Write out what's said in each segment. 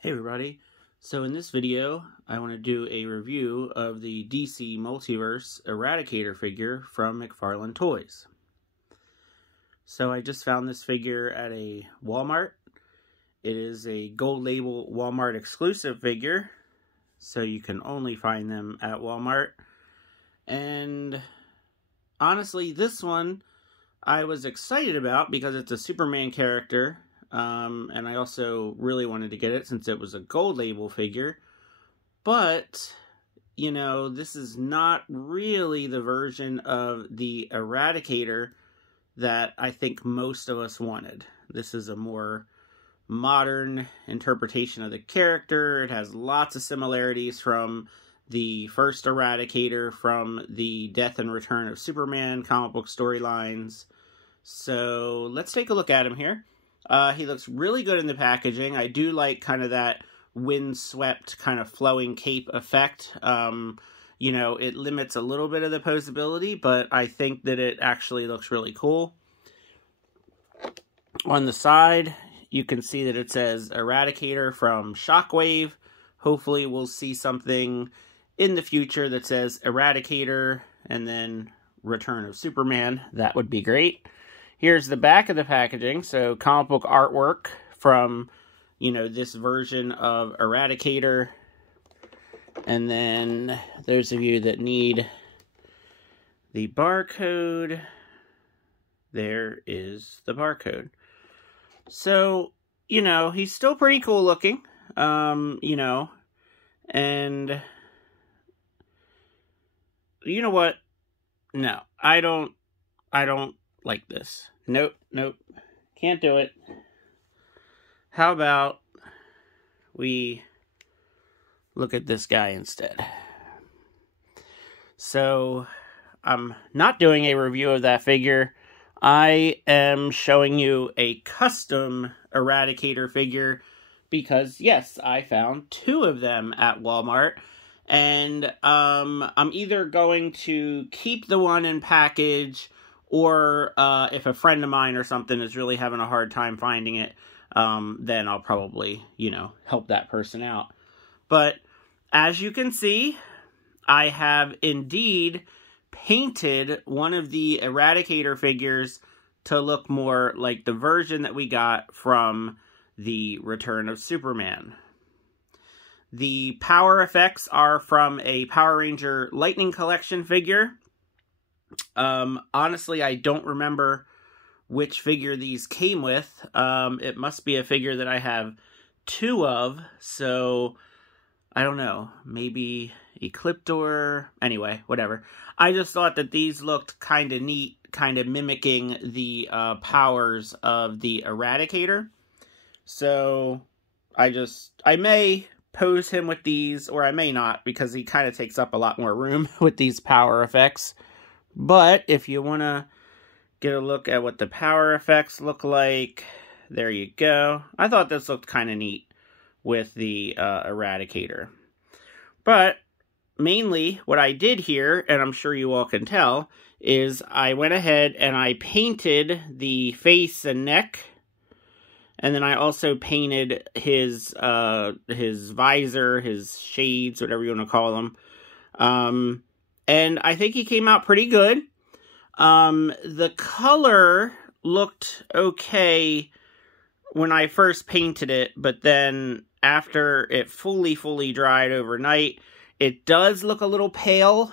Hey everybody, so in this video I want to do a review of the DC Multiverse Eradicator figure from McFarlane Toys. So I just found this figure at a Walmart. It is a gold label Walmart exclusive figure, so you can only find them at Walmart. And honestly, this one I was excited about because it's a Superman character. And I also really wanted to get it since it was a gold label figure. But, you know, this is not really the version of the Eradicator that I think most of us wanted. This is a more modern interpretation of the character. It has lots of similarities from the first Eradicator from the Death and Return of Superman comic book storylines. So let's take a look at him here. He looks really good in the packaging. I do like kind of that windswept kind of flowing cape effect. You know, it limits a little bit of the posability, but I think that it actually looks really cool. On the side, you can see that it says Eradicator from Shockwave. Hopefully we'll see something in the future that says Eradicator and then Return of Superman. That would be great. Here's the back of the packaging, so comic book artwork from, you know, this version of Eradicator. And then those of you that need the barcode, there is the barcode. So, you know, he's still pretty cool looking, you know, and you know what? No, I don't like this. Nope, can't do it. How about we look at this guy instead? So, I'm not doing a review of that figure. I am showing you a custom Eradicator figure because, yes, I found two of them at Walmart. And I'm either going to keep the one in package, or if a friend of mine or something is really having a hard time finding it, then I'll probably, you know, help that person out. But as you can see, I have indeed painted one of the Eradicator figures to look more like the version that we got from the Return of Superman. The power effects are from a Power Ranger Lightning Collection figure. Honestly, I don't remember which figure these came with. It must be a figure that I have two of, so I don't know. Maybe Ecliptor? Anyway, whatever. I just thought that these looked kind of neat, kind of mimicking the powers of the Eradicator. So I may pose him with these, or I may not, because he kind of takes up a lot more room with these power effects. But if you want to get a look at what the power effects look like, there you go. I thought this looked kind of neat with the Eradicator. But mainly what I did here, and I'm sure you all can tell, is I went ahead and I painted the face and neck. And then I also painted his visor, his shades, whatever you want to call them. And I think he came out pretty good. The color looked okay when I first painted it, but then after it fully dried overnight, it does look a little pale.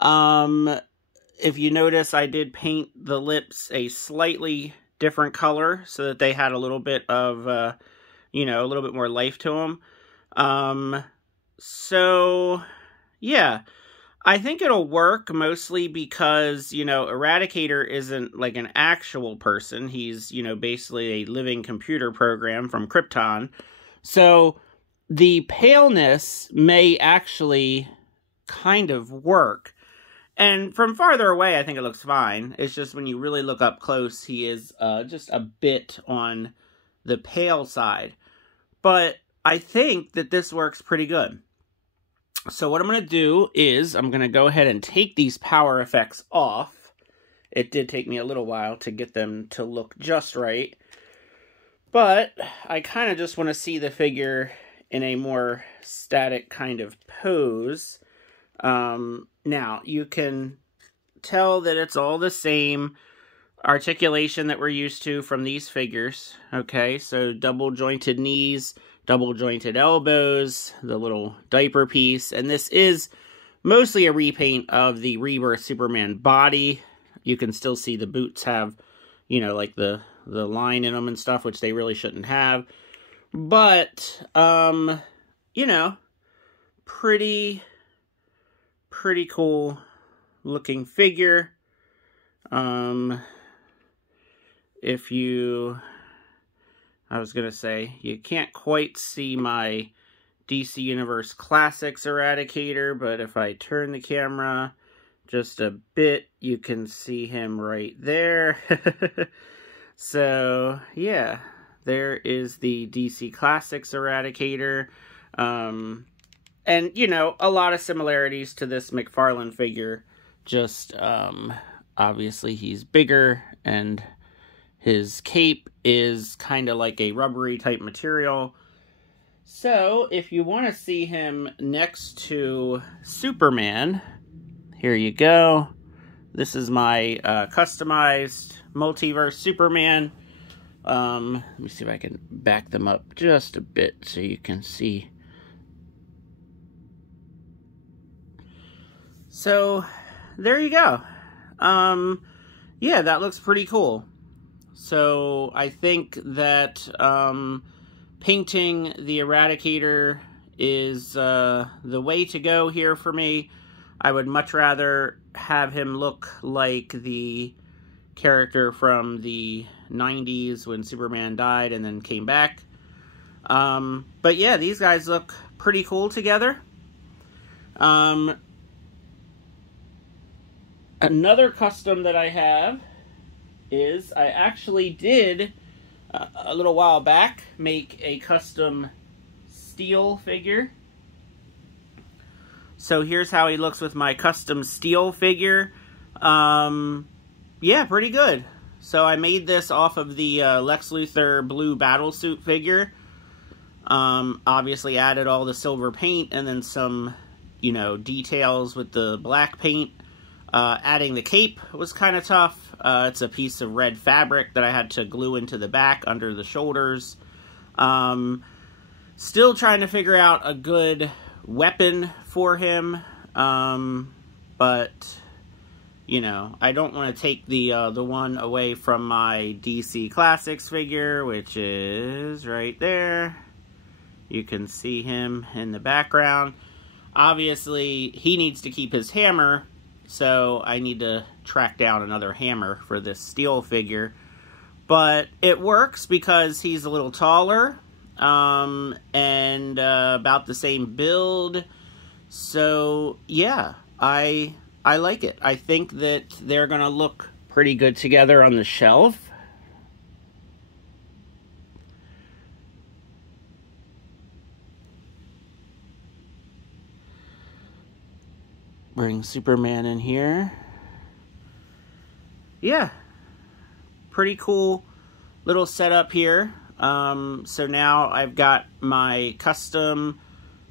If you notice, I did paint the lips a slightly different color so that they had a little bit of, you know, a little bit more life to them. So, yeah. I think it'll work mostly because, you know, Eradicator isn't like an actual person. He's, you know, basically a living computer program from Krypton. So the paleness may actually kind of work. And from farther away, I think it looks fine. It's just when you really look up close, he is just a bit on the pale side. But I think that this works pretty good. So what I'm going to do is I'm going to go ahead and take these power effects off. It did take me a little while to get them to look just right. But I kind of just want to see the figure in a more static kind of pose. Now, you can tell that it's all the same articulation that we're used to from these figures. Okay, so double jointed knees, double jointed elbows, the little diaper piece, and this is mostly a repaint of the Rebirth Superman body. You can still see the boots have, you know, like the line in them and stuff, which they really shouldn't have. But, you know, pretty cool looking figure. If you, I was gonna say, you can't quite see my DC Universe Classics Eradicator, but if I turn the camera just a bit, you can see him right there. So, yeah, there is the DC Classics Eradicator. And, you know, a lot of similarities to this McFarlane figure. Just, obviously he's bigger, and his cape is kind of like a rubbery type material. So, if you want to see him next to Superman, here you go. This is my customized Multiverse Superman. Let me see if I can back them up just a bit so you can see. So, there you go. Yeah, that looks pretty cool. So, I think that painting the Eradicator is the way to go here for me. I would much rather have him look like the character from the 90s when Superman died and then came back. But yeah, these guys look pretty cool together. Another custom that I have is I actually did, a little while back, make a custom Steel figure. So here's how he looks with my custom Steel figure. Yeah, pretty good. So I made this off of the Lex Luthor blue battlesuit figure. Obviously added all the silver paint and then some, you know, details with the black paint. Adding the cape was kind of tough. It's a piece of red fabric that I had to glue into the back under the shoulders. Still trying to figure out a good weapon for him. But, you know, I don't want to take the one away from my DC Classics figure, which is right there. You can see him in the background. Obviously, he needs to keep his hammer, so I need to track down another hammer for this Steel figure. But it works because he's a little taller, and about the same build. So, yeah, I like it. I think that they're going to look pretty good together on the shelf. Bring Superman in here. Yeah, pretty cool little setup here. So now I've got my custom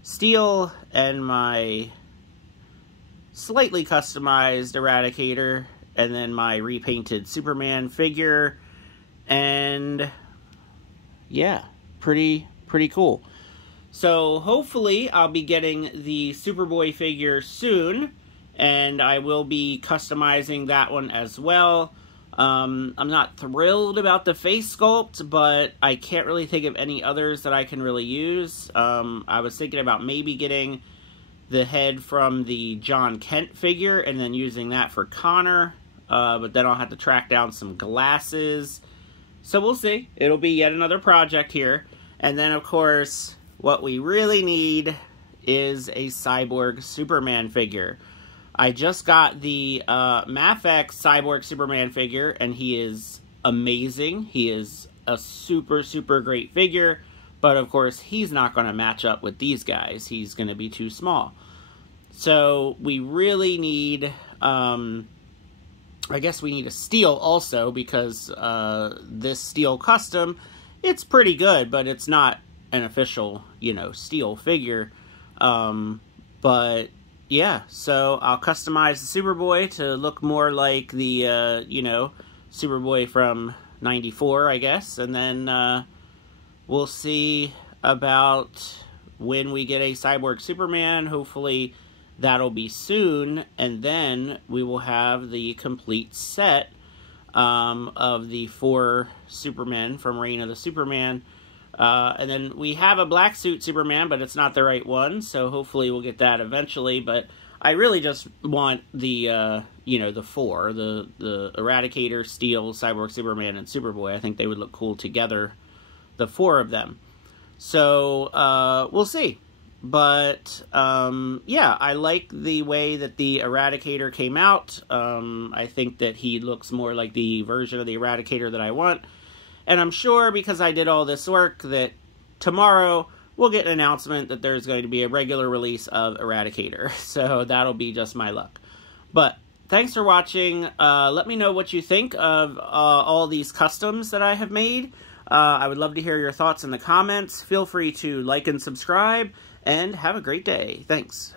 Steel and my slightly customized Eradicator, and then my repainted Superman figure, and yeah, pretty cool. So hopefully I'll be getting the Superboy figure soon, and I will be customizing that one as well. I'm not thrilled about the face sculpt, but I can't really think of any others that I can really use. I was thinking about maybe getting the head from the John Kent figure and then using that for Connor, but then I'll have to track down some glasses. So we'll see. It'll be yet another project here. And then, of course, what we really need is a Cyborg Superman figure. I just got the Mafex Cyborg Superman figure, and he is amazing. He is a super great figure, but of course he's not going to match up with these guys. He's going to be too small. So we really need, I guess we need a Steel also, because this Steel custom it's pretty good, but it's not an official, you know, steel figure. But yeah, so I'll customize the Superboy to look more like the, you know, Superboy from 94, I guess. And then we'll see about when we get a Cyborg Superman. Hopefully that'll be soon. And then we will have the complete set of the 4 Supermen from Reign of the Superman. And then we have a black suit Superman, but it's not the right one, so hopefully we'll get that eventually. But I really just want the, you know, the 4, the Eradicator, Steel, Cyborg Superman, and Superboy. I think they would look cool together, the 4 of them. So, we'll see. But, yeah, I like the way that the Eradicator came out. I think that he looks more like the version of the Eradicator that I want. And I'm sure, because I did all this work, that tomorrow we'll get an announcement that there's going to be a regular release of Eradicator. So that'll be just my luck. But thanks for watching. Let me know what you think of all these customs that I have made. I would love to hear your thoughts in the comments. Feel free to like and subscribe, and have a great day. Thanks.